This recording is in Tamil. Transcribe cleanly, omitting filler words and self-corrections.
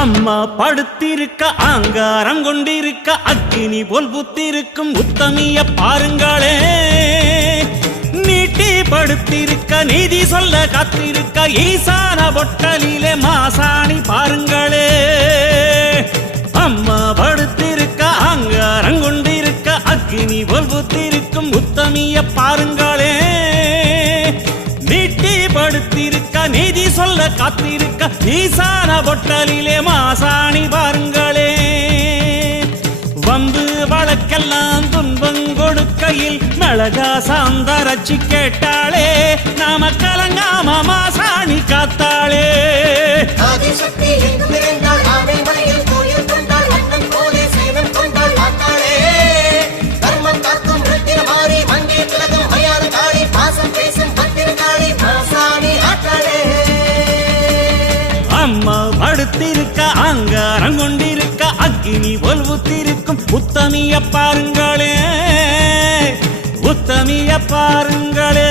அம்மா படுத்திருக்க ஆங்காரம் கொண்டிருக்க அக்கினி போல் புத்திருக்கும் உத்தமிய பாருங்களே. நீட்டி படுத்திருக்க நீதி சொல்ல காத்திருக்க ஈசான பொட்டலிலே மாசாணி பாருங்களே. அம்மா படுத்திருக்க ஆங்காரம் கொண்டிருக்க அக்கினி போல் புத்திருக்கும் உத்தமிய பாருங்களே. நீட்டி படுத்திருக்க நீதி சொல்ல காத்திருக்க ஈசான பொட்டலிலே மாசாணி பாருங்களே. வம்பு வழக்கெல்லாம் துன்பம் கொடுக்கையில் மிளகா சாந்தரச்சி கேட்டாளே. நாம கலங்காம மாசாணி காத்தாளே. அம்மா படுத்திருக்க ஆங்காரம் கொண்டிருக்க அக்கினி போல் புத்திருக்கும் உத்தமிய பாருங்களே. உத்தமிய பாருங்களே.